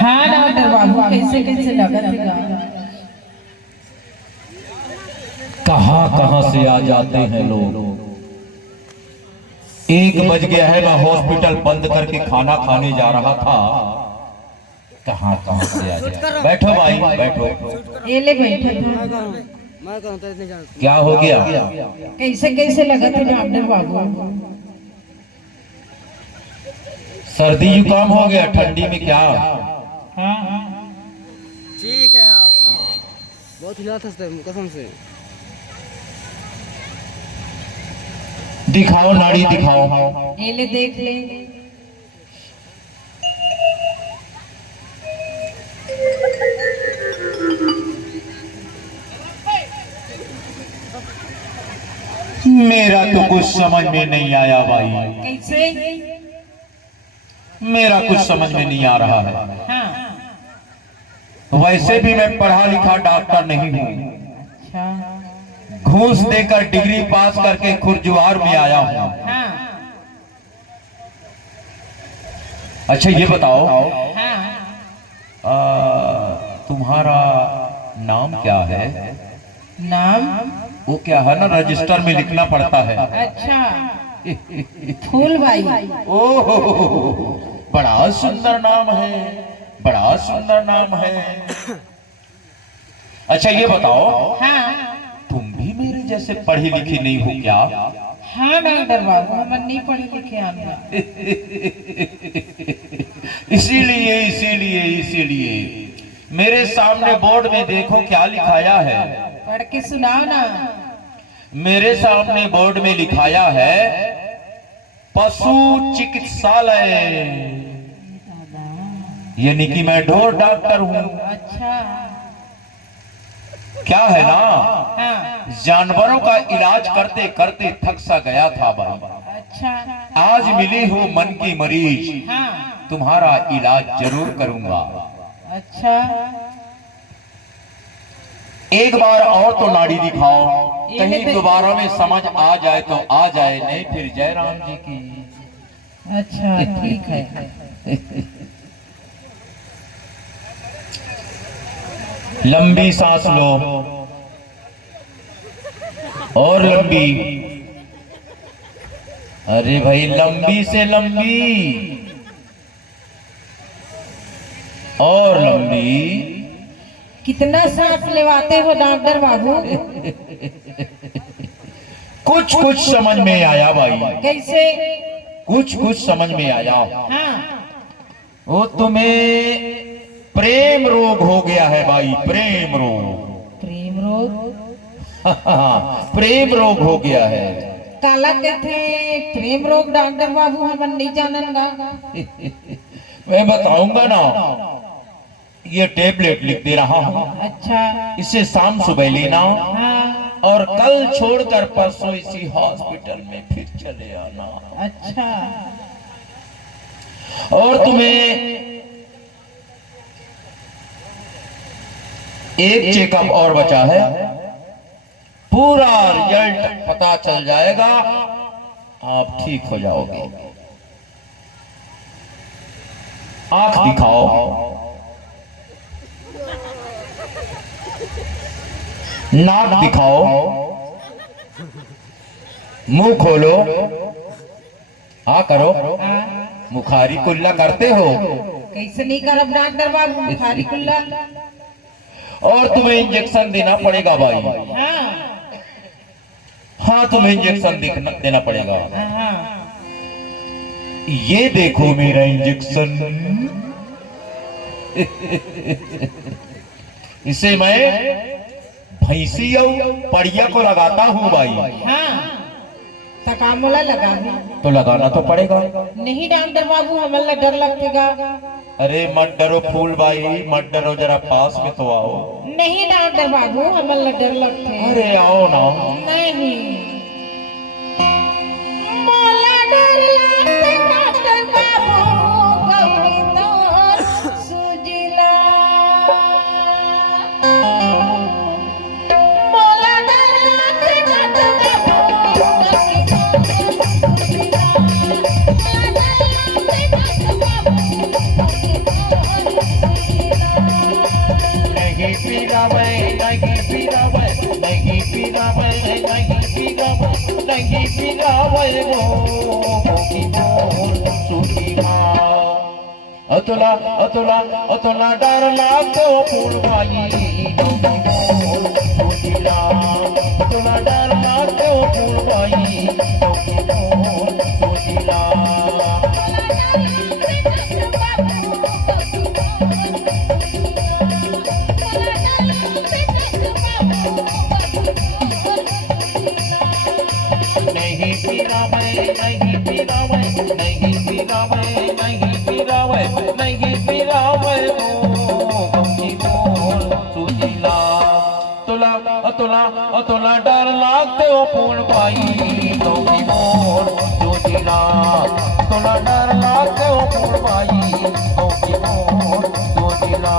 हाँ डॉक्टर बाबू कैसे कैसे लगा था। कहाँ कहाँ से आ जाते हैं लोग। 1 बज गया है, मैं हॉस्पिटल बंद करके खाना खाने जा रहा था। कहाँ कहाँ से आ जाते। बैठो भाई बैठो। ये ले बैठे थे। क्या हो गया? कैसे कैसे लगा था डॉक्टर बाबू। सर्दी जुकाम हो गया ठंडी में क्या? हाँ ठीक है। बहुत हिला था कसम से। दिखाओ नाड़ी दिखाओ। ये ले देख ले। मेरा तो कुछ समझ में नहीं आया भाई। कैसे? मेरा कुछ समझ में नहीं आ रहा है। हाँ वैसे भी मैं पढ़ा लिखा डॉक्टर नहीं हूँ। अच्छा घूस देकर डिग्री पास करके खुरजुआर में आया हूँ। हाँ अच्छा ये बताओ, हाँ तुम्हारा नाम क्या है? नाम वो क्या है ना, रजिस्टर में लिखना पड़ता है। अच्छा फूल भाई। ओह बड़ा सुंदर नाम है, बड़ा सुंदर नाम है। अच्छा ये बताओ, हाँ तुम भी मेरे जैसे पढ़ी लिखी नहीं हो क्या? हाँ डॉक्टर बाबू हम नहीं पढ़े लिखे आना। इसीलिए इसीलिए इसीलिए मेरे सामने बोर्ड में देखो क्या लिखाया है। पढ़ के सुनाओ ना। मेरे सामने बोर्ड में लिखाया है पशु चिकित्सालय, यानी कि मैं ढोर डॉक्टर हूँ। अच्छा क्या है ना, हाँ जानवरों का इलाज करते करते थक सा गया था भाई। अच्छा आज मिली हो मन की मरीज, हाँ तुम्हारा इलाज जरूर करूंगा। अच्छा एक बार और तो नाड़ी दिखाओ, ये कहीं ले- दोबारा में समझ आ जाए तो आ जाए, नहीं फिर जय राम जी की। अच्छा ठीक है। लंबी सांस लो और लंबी। अरे भाई लंबी से लंबी और लंबी। कितना सांस लेवाते हो डॉक्टर बाबू। कुछ कुछ समझ में आया भाई, कैसे? कुछ कुछ समझ में आया। हाँ वो तुम्हें प्रेम रोग हो गया है भाई, प्रेम रोग। प्रेम रोग? प्रेम रोग हो गया है। काला कहते प्रेम रोग डॉक्टर बाबू हम नहीं जाननगा। मैं बताऊंगा ना, ये टेबलेट लिख दे रहा हूँ। अच्छा इसे शाम सुबह लेना हाँ और कल छोड़कर परसों इसी हॉस्पिटल में फिर चले आना। अच्छा और तुम्हें एक चेकअप और बचा है, पूरा रिजल्ट पता चल जाएगा, आप ठीक हो जाओगे। आंख दिखाओ, नाक दिखाओ, मुंह खोलो, हाँ करो। मुखारी कुल्ला करते हो? कैसे नहीं करब डॉक्टर बाबू खाली कुल्ला। और तुम्हें इंजेक्शन देना पड़ेगा भाई। हाँ हाँ तुम्हें इंजेक्शन देना पड़ेगा। हाँ ये देखो मेरा इंजेक्शन। इसे मैं भैंसी और पड़िया को लगाता हूँ भाई। हाँ तकामुला लगा दी। तो लगाना तो पड़ेगा। नहीं डॉक्टर बाबू हमें डर लगेगा। अरे मत डरो फूल भाई, मत डरो, जरा पास में तो आओ। नहीं डॉक्टर बाबू हमें डर लगते। अरे आओ ना। नहीं मोला डर लगते डॉक्टर बाबू गौरी तोर सुजिला। मोला डर लगते डॉक्टर बाबू गौरी तोर सुजिला। मोला डर लगते डॉक्टर बाबू गौरी तोर सुजिला। अतुला अतुला अतुला डर लागतो फूलबाई सुशीला अतुला डर लागतो फूलबाई सुशीला नहीं पीरा मैं नहीं पीरा मैं नहीं पीरा मैं नहीं पीरा मैं नहीं पीरा मैं गमकी मोर सुशीला तुला अतुला अतुला डर लागते हो फूलबाई गमकी मोर सुशीला तुला डर लागते हो फूलबाई गमकी मोर सुशीला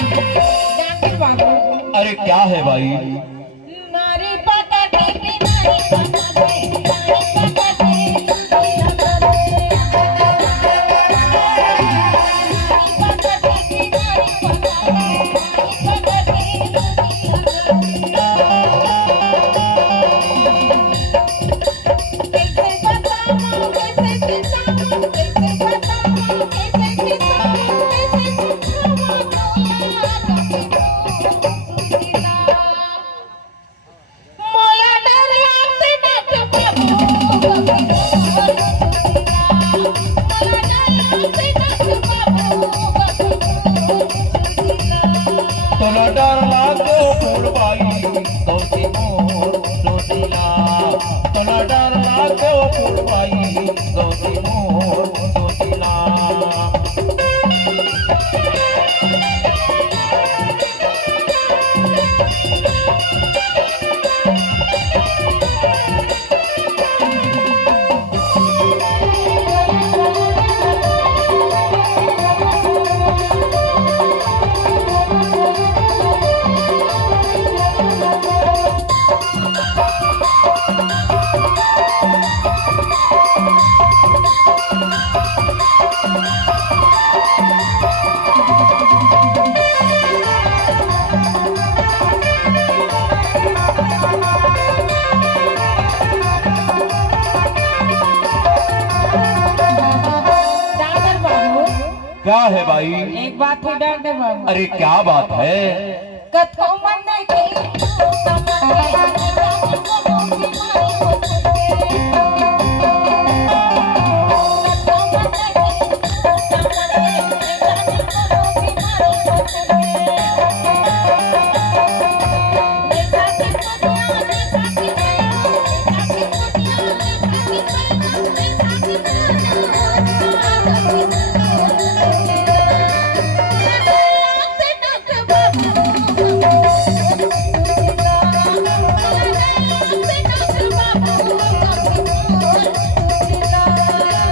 डांगर बाबू अरे क्या है भाई नारी पकड़े की नारी पकड़े नारी पकड़े तुला डर लागतो फूलबाई गमकी मोर सुशीला तुला डर लागतो फूलबाई गमकी मोर सुशीला डांगर बाबू क्या है भाई एक बात है डांगर बाबू अरे क्या बात है कथो मन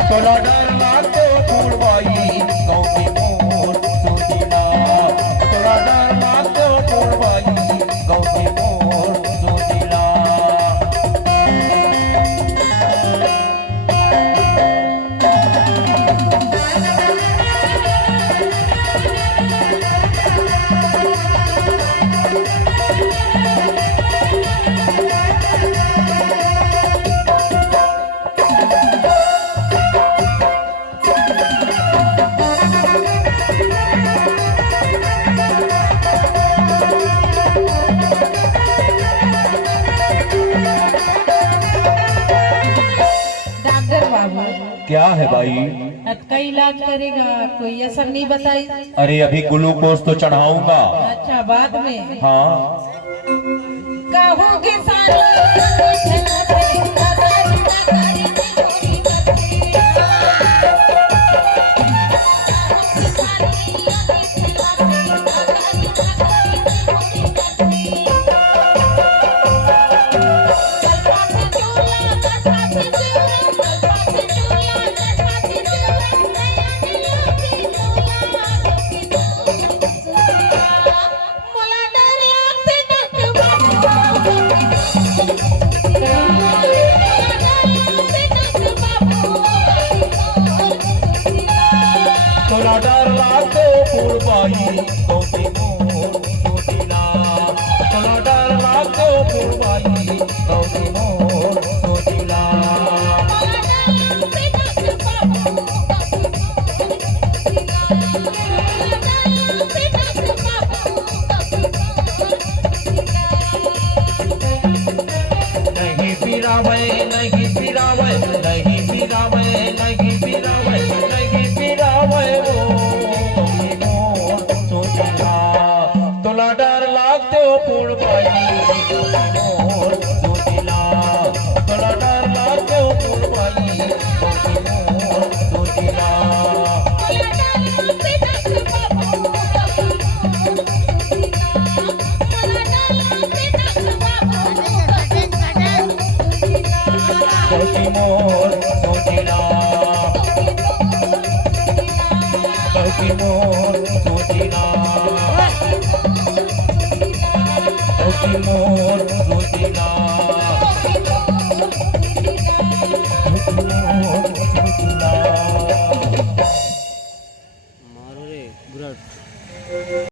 तुला डर लागतो फूलबाई गमकी मोर सुशीला तुला डर लागतो फूलबाई गमकी मोर सुशीला क्या है भाई? का इलाज करेगा, कोई असर नहीं बताई। अरे अभी ग्लूकोज तो चढ़ाऊंगा। अच्छा बाद में। हाँ तुला डर लागतो फुलबाई कवटी मोर सुटीला तुला डर लागतो फुलबाई कवटी मोर सुटीला नहीं पिरावे नहीं पिरावे नहीं पिरावे नहीं पिरावे नहीं पिरावे वो कवटी मोर सुटीला तुला डर लागतो फुलबाई कवटी मोर सुटीला तुला डर लागतो फुलबाई कवटी मोर सुटीला कवटी मोर सुटीला कवटी मोर सुटीला कवटी मोर सुटीला कवटी मोर सुटीला मारो रे गुरट